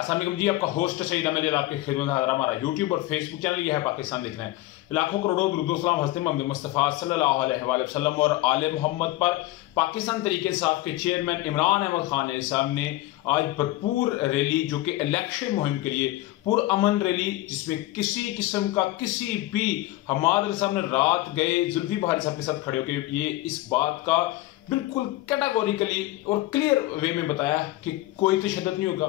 अस्सलाम वालेकुम जी, आपका होस्ट सईद अहमद आपकी खिदमत में हाजिर। हमारा यूट्यूब और फेसबुक चैनल यह है पाकिस्तान देखना है। लाखों करोड़ों दुरूद सलाम हज़रत मोहम्मद मुस्तफ़ा सल्लल्लाहु अलैहि वसल्लम और आले मोहम्मद पर। पाकिस्तान तहरीक इंसाफ के चेयरमैन इमरान अहमद खान साहब ने आज भरपूर रैली, जो कि इलेक्शन मुहिम के लिए पुरअमन रैली, जिसमें किसी किस्म का किसी भी हमारे सामने रात गए जुल्फी बहारी साहब के साथ खड़े होकर ये इस बात का बिल्कुल कैटेगोरिकली और क्लियर वे में बताया कि कोई तशद्दुद नहीं होगा,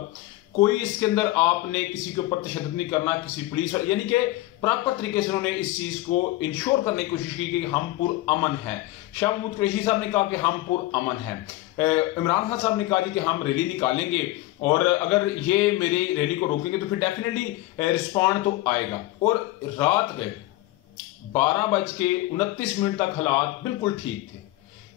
कोई इसके अंदर आपने किसी के ऊपर तशद्दुद नहीं करना, किसी पुलिस, यानी कि प्रॉपर तरीके से उन्होंने इस चीज को इंश्योर करने की कोशिश की कि हम पुरअमन हैं। शाह महमूद कुरैशी साहब ने कहा कि हम पुरअमन हैं। इमरान खान साहब ने कहा कि हम रैली निकालेंगे और अगर ये मेरी रैली को रोकेंगे तो फिर डेफिनेटली रिस्पॉन्ड तो आएगा। और रात गए 12:29 तक हालात बिल्कुल ठीक थे।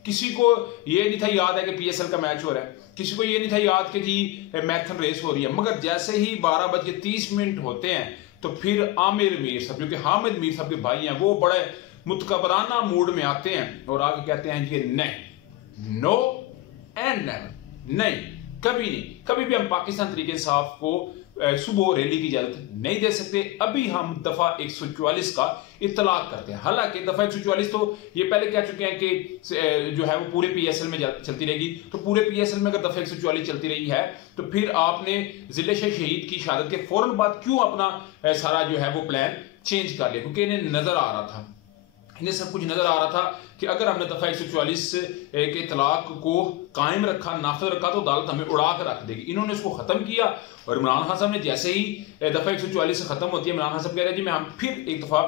किसी को ये नहीं था याद है कि पीएसएल का मैच हो रहा है, किसी को ये नहीं था याद कि जी मैराथन रेस हो रही है। मगर जैसे ही 12:30 होते हैं तो फिर आमिर मीर साहब, जो कि हामिद मीर साहब के भाई हैं, वो बड़े मुतकबराना मूड में आते हैं और आगे कहते हैं कि नहीं, नो एंड नेवर, नहीं, कभी नहीं, कभी भी हम पाकिस्तान तहरीक इंसाफ को सुबह रैली की इजाजत नहीं दे सकते। अभी हम दफा 144 का इतलाक करते हैं। हालांकि दफा 144 तो ये पहले कह चुके हैं कि जो है वो पूरे पीएसएल में चलती रहेगी। तो पूरे पीएसएल में अगर दफा 144 चलती रही है तो फिर आपने जिले शहीद की शहादत के फौरन बाद क्यों अपना सारा जो है वो प्लान चेंज कर लिया? क्योंकि इन्हें नजर आ रहा था, इन्हें सब कुछ नजर आ रहा था कि अगर हमने दफा 144 के इतलाक को कायम रखा, नाफिज रखा, तो अदालत हमें उड़ा कर रख देगी। इन्होंने इसको खत्म किया और इमरान खान साहब ने जैसे ही दफा 144 से खत्म होती है, इमरान खान साहब कह रहे हैं जी मैं हम फिर एक दफा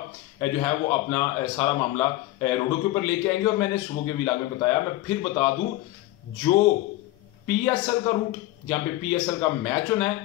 जो है वो अपना सारा मामला रोडों के ऊपर लेके आएंगे। और मैंने सुबह के व्लॉग में बताया, मैं फिर बता दूं, जो पीएसएल का रूट जहां पे पीएसएल का मैच होना है,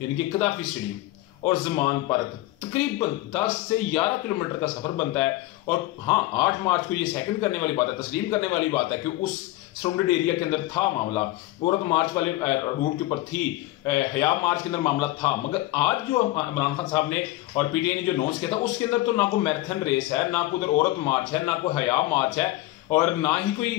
यानी कि कदाफी स्टेडियम और जमान पार्क, तकरीबन 10 से 11 किलोमीटर का सफर बनता है। और हाँ, 8 मार्च को ये सेकंड करने वाली बात है, तस्लीम करने वाली बात है कि उस सराउंडेड एरिया के अंदर था मामला। औरत मार्च वाले रूट के ऊपर थी, हया मार्च के अंदर मामला था। मगर आज जो इमरान खान साहब ने और पीटीआई ने जो अनाउंस किया था, उसके अंदर तो ना कोई मैराथन रेस है, ना कोई उधर औरत मार्च है, ना कोई हया मार्च है, और ना ही कोई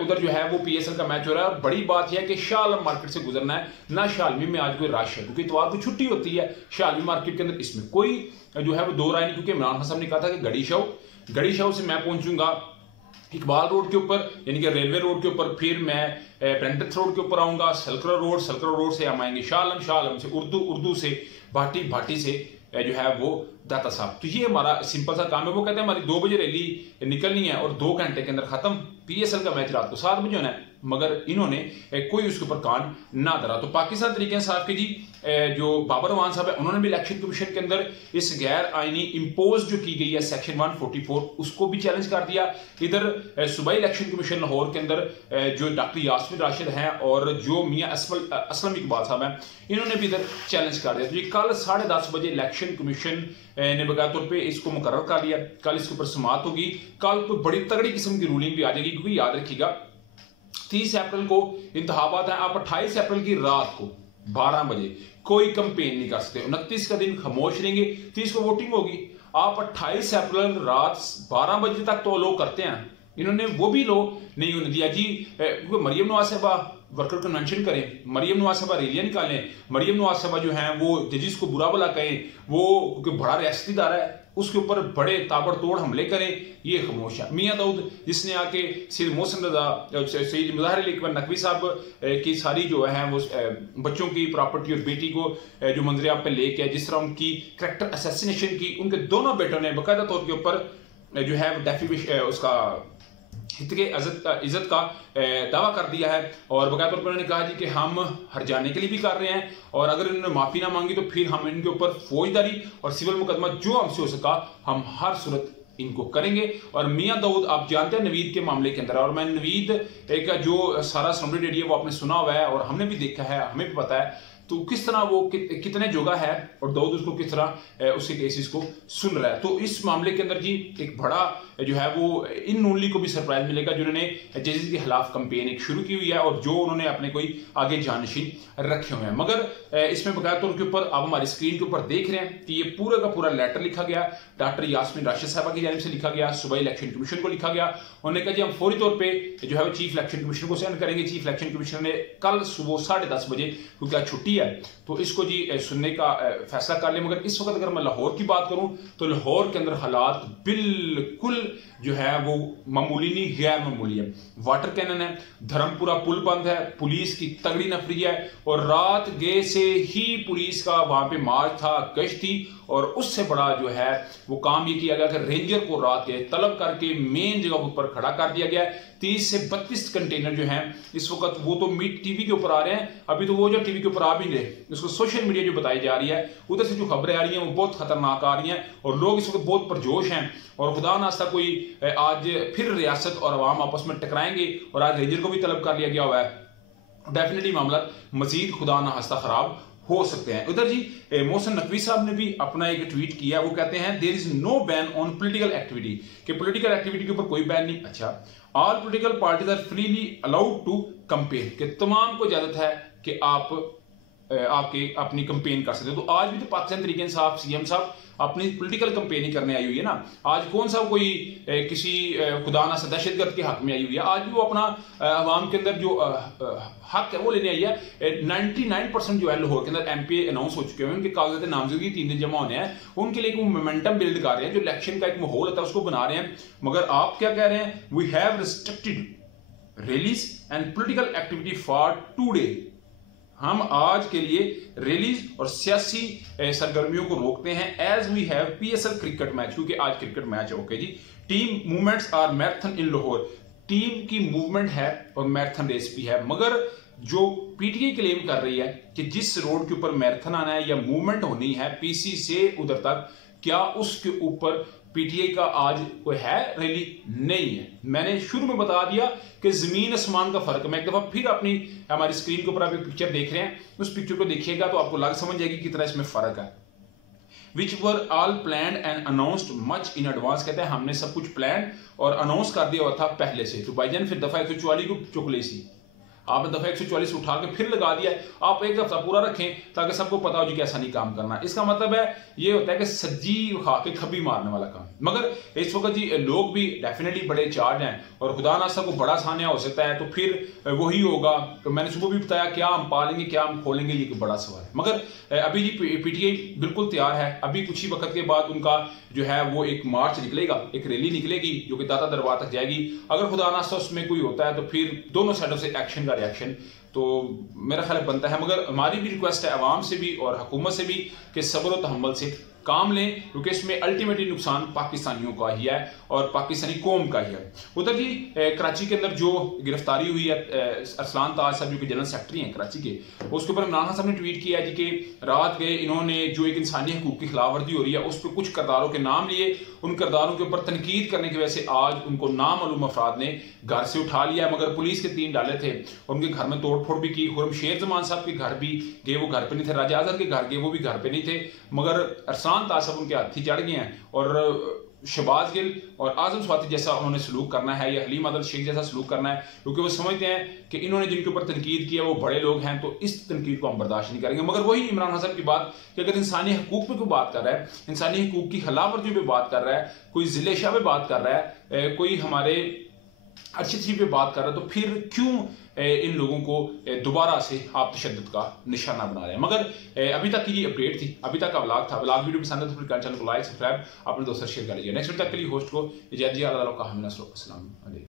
उधर जो है वो पीएसएल का मैच हो रहा है। और बड़ी बात यह है कि शाह आलम मार्केट से गुजरना है, ना शालमी में आज कोई रश है, क्योंकि इतवार को छुट्टी होती है शाह आलमी मार्केट के अंदर। इसमें कोई जो है वो दो राय नहीं, क्योंकि इमरान खान साहब ने कहा था कि गड़ी शाह से मैं पहुंचूंगा इकबाल रोड के ऊपर, यानी कि रेलवे रोड के ऊपर, फिर मैं प्रेंटिस रोड के ऊपर आऊंगा, सलकरा रोड से हम आएंगे शाह आलम से उर्दू से भाटी से जो है वो दाता साहब। तो ये हमारा सिंपल सा काम है। वो कहते हैं हमारी 2 बजे रैली निकलनी है और 2 घंटे के अंदर खत्म। पीएसएल का मैच रात को 7 बजे होना है, मगर इन्होंने कोई उसके ऊपर कान ना धरा। तो पाकिस्तान तहरीक इंसाफ के जी जो बाबर अवान साहब है, उन्होंने भी इलेक्शन कमीशन के अंदर इस गैर आईनी इंपोज जो की गई है सेक्शन 144, उसको भी चैलेंज कर दिया। इधर सूबाई इलेक्शन कमीशन लाहौर के अंदर जो डॉक्टर यास्मीन राशिद हैं और जो मियां असलम इकबाल साहब हैं, इन्होंने भी इधर चैलेंज कर दिया। तो ये कल 10:30 बजे इलेक्शन कमीशन ने बकायदा तौर पर इसको मुकर्रर कर लिया। कल इसके ऊपर समाअत होगी, कल कोई बड़ी तगड़ी किस्म की रूलिंग भी आ जाएगी। क्योंकि याद रखिएगा 30 अप्रैल को इंतखाबात हैं, आप 28 अप्रैल की रात को 12 बजे कोई कंपेन नहीं कर सकते। 29 का दिन खामोश रहेंगे, 30 को वोटिंग होगी। आप 28 अप्रैल रात 12 बजे तक तो लो करते हैं, इन्होंने वो भी लो नहीं होने दिया जी। मरियम नवाज साहबा वर्कर कन्वेंशन करें, मरियम नवाज साहबा रैलियां निकालें, मरियम नवाज साहबा जो हैं वो जजिस को बुरा भला कहें, वो क्योंकि बड़ा रियासती इदारा है उसके ऊपर बड़े ताबड़तोड़ हमले करें, ये खामोश है। मियां दाऊद जिसने आके सैयद मोहसिन रजा, सैयद मुज़ाहिर अली अकबर नकवी साहब की सारी जो है वो बच्चों की प्रॉपर्टी और बेटी को जो मंजर आप पे लेके, जिस तरह उनकी करैक्टर असैसिनेशन की, उनके दोनों बेटों ने बाकायदा तौर के ऊपर जो है डेफिमेशन उसका हित के इज्जत का दावा कर दिया है। और बाकायदा तौर पर उन्होंने कहा जी कि हम हर जाने के लिए भी कर रहे हैं, और अगर इन्होंने माफी ना मांगी तो फिर हम इनके ऊपर फौजदारी और सिविल मुकदमा जो हमसे हो सका हम हर सूरत इनको करेंगे। और मियां दाऊद आप जानते हैं नवीद के मामले के अंदर, और मैं नवीद एक जो सारा सराउंडेड एरिया वो आपने सुना हुआ है और हमने भी देखा है, हमें भी पता है तो किस तरह वो कितने जोगा है और दाऊद उसको किस तरह उसके केसेस को सुन रहा है। तो इस मामले के अंदर जी एक बड़ा जो है वो इन नून लीग को भी सरप्राइज मिलेगा जिन्होंने जजीज के खिलाफ कंपेन एक शुरू की हुई है और जो उन्होंने अपने कोई आगे जानशीन रखे हुए हैं। मगर इसमें बकाया तौर के ऊपर आप हमारी स्क्रीन के ऊपर देख रहे हैं कि ये पूरा का पूरा लेटर लिखा गया, डॉक्टर यास्मीन राशिद साहबा की जानिब से लिखा गया, सूबाई इलेक्शन कमीशन को लिखा गया। उन्होंने कहा जी हम फौरी तौर पे जो है वो चीफ इलेक्शन कमीशन को सेंड करेंगे। चीफ इलेक्शन कमीशनर ने कल सुबह 10:30 बजे, क्योंकि आज छुट्टी है, तो इसको जी सुनने का फैसला कर लिया। मगर इस वक्त अगर मैं लाहौर की बात करूं तो लाहौर के अंदर हालात बिल्कुल जो है वो मामूली नहीं, गैर मामूली है। वाटर कैनन है, धर्मपुरा पुल बंद है, पुलिस की तगड़ी नफरी है और रात गए से ही पुलिस का वहां पे मार्च था, गश्त थी और उससे बड़ा जो है वो काम ये किया गया कि रेंजर को रात के तलब करके मेन जगह ऊपर खड़ा कर दिया गया। 30 से 32 कंटेनर जो हैं इस वक्त वो तो टीवी के ऊपर आ रहे हैं, अभी तो वो जो टीवी के ऊपर आ भी नहीं रहे, उसको सोशल मीडिया जो बताई जा रही है उधर से जो खबरें आ रही हैं वो बहुत खतरनाक आ रही हैं और लोग इस वक्त बहुत परजोश हैं और खुदा नास्ता कोई आज फिर रियासत और अवाम आपस में टकराएंगे और आज रेंजर को भी तलब कर लिया गया हुआ है। डेफिनेटली मामला मजीद खुदा ना हस्ता खराब हो सकते हैं। उधर जी मोहसिन नकवी साहब ने भी अपना एक ट्वीट किया, वो कहते हैं there is no ban on political activity, कि पॉलिटिकल एक्टिविटी के ऊपर कोई बैन नहीं। अच्छा, all political parties are freely allowed to campaign, कि तमाम को इजाजत है कि आप आपके अपनी कंपेन कर सकते हो। तो आज भी तो पाकिस्तान तरीके इंसाफ सीएम साहब अपनी पॉलिटिकल कंपेनिंग करने आई हुई है ना। आज कौन सा कोई किसी खुदा ना दहशतगर्द के हक में आई हुई है, आज भी वो अपना अवाम के अंदर जो हक है वो लेने आई है। 99% जो है लाहौर के अंदर एमपी अनाउंस हो चुके हैं, उनके कागजात नामजदगी 3 दिन जमा होने हैं, उनके लिए एक मोमेंटम बिल्ड कर रहे हैं, जो इलेक्शन का एक माहौल होता है उसको बना रहे हैं। मगर आप क्या कह रहे हैं, we have restricted rallies and political activity for today, हम आज के लिए रैलीज और सियासी सरगर्मियों को रोकते हैं as we have PSL cricket match, क्योंकि आज क्रिकेट मैच है। ओके जी, team movements are marathon in Lahore, team की मूवमेंट है और मैराथन रेस भी है। मगर जो पीटीआई क्लेम कर रही है कि जिस रोड के ऊपर मैराथन आना है या मूवमेंट होनी है पीसी से उधर तक, क्या उसके ऊपर पीटीआई का आज कोई है रैली? नहीं है। मैंने शुरू में बता दिया कि जमीन आसमान का फर्क। मैं एक दफा फिर अपनी हमारी स्क्रीन के ऊपर आप एक पिक्चर देख रहे हैं, उस पिक्चर को देखिएगा तो आपको लग समझ जाएगी कितना इसमें फर्क है। Which were all plan and announced much in advance, कहते हैं हमने सब कुछ प्लान और अनाउंस कर दिया हुआ था पहले से। तो भाईजान फिर दफा 144 को चुक ली सी, आपने दफा 144 उठा के फिर लगा दिया। आप एक हफ्ता पूरा रखें ताकि सबको पता हो जी कैसा नहीं काम करना। इसका मतलब है ये होता है कि सज्जी खा के खबी मारने वाला काम। मगर इस वक्त जी लोग भी डेफिनेटली बड़े चार्ज हैं और खुदा ना सब को बड़ा सानिया हो सकता है, तो फिर वही होगा। तो मैंने सुबह भी बताया क्या हम पालेंगे क्या हम खोलेंगे, ये बड़ा सवाल है। मगर अभी जी पीटीआई बिल्कुल तैयार है। अभी कुछ ही वक्त के बाद उनका जो है वो एक मार्च निकलेगा, एक रैली निकलेगी जो कि दाता दरबार तक जाएगी। अगर खुदा ना उसमें कोई होता है तो फिर दोनों साइडों से एक्शन का रिएक्शन तो मेरा ख्याल बनता है। मगर हमारी भी रिक्वेस्ट है अवाम से भी और हुकूमत से भी कि सब्र और तहम्मुल से काम लें, क्योंकि इसमें अल्टीमेटली नुकसान पाकिस्तानियों का ही है और पाकिस्तानी कौम का ही है। उधर जी कराची के अंदर जो गिरफ्तारी हुई है अरसलान ताज साहब जो कि जनरल सेक्रेटरी हैं कराची के, उसके ऊपर इमरान खान साहब ने ट्वीट किया जी कि रात गए इन्होंने जो एक इंसानी हकूक की खिलाफ वर्जी हो रही है उस पर कुछ किरदारों के नाम लिए, उन किरदारों के ऊपर तनकीद करने की वजह से आज उनको नामालूम अफराद ने घर से उठा लिया। मगर पुलिस के 3 डाले थे और उनके घर में तोड़फोड़ भी की। खुर्रम शेर जमान साहब के घर भी गए, वो घर पे नहीं थे। राजा आजर के घर गए, वो भी घर पे नहीं थे। मगर अरसलान ताज साहब उनके हाथी चढ़ गए हैं और शहबाज गिल और आजम स्वाति जैसा उन्होंने सलूक करना है या हलीम आदल शेख जैसा सलूक करना है, क्योंकि वो समझते हैं कि इन्होंने जिनके ऊपर तनकीद किया वो बड़े लोग हैं, तो इस तनकीद को हम बर्दाश्त नहीं करेंगे। मगर वही इमरान खान साहब की बात कि अगर इंसानी हकूक पे कोई बात कर रहा है, इंसानी हकूक की खिलाफवर्जी पे बात कर रहा है, कोई जिले शाह पे बात कर रहा है, कोई हमारे अच्छी पे बात कर रहा है, तो फिर क्यों इन लोगों को दोबारा से आप तशद्दुद का निशाना बना रहे हैं। मगर अभी तक की ये अपडेट थी, अभी तक का व्लॉग था। व्लॉग वीडियो पसंद है तो फिर चैनल को लाइक सब्सक्राइब अपने दोस्तों शेयर कर लीजिए। नेक्स्ट वीडियो तक के लिए होस्ट को इजाज़त दीजिए। अल्लाह का हामी नस्र। अस्सलाम वालेकुम।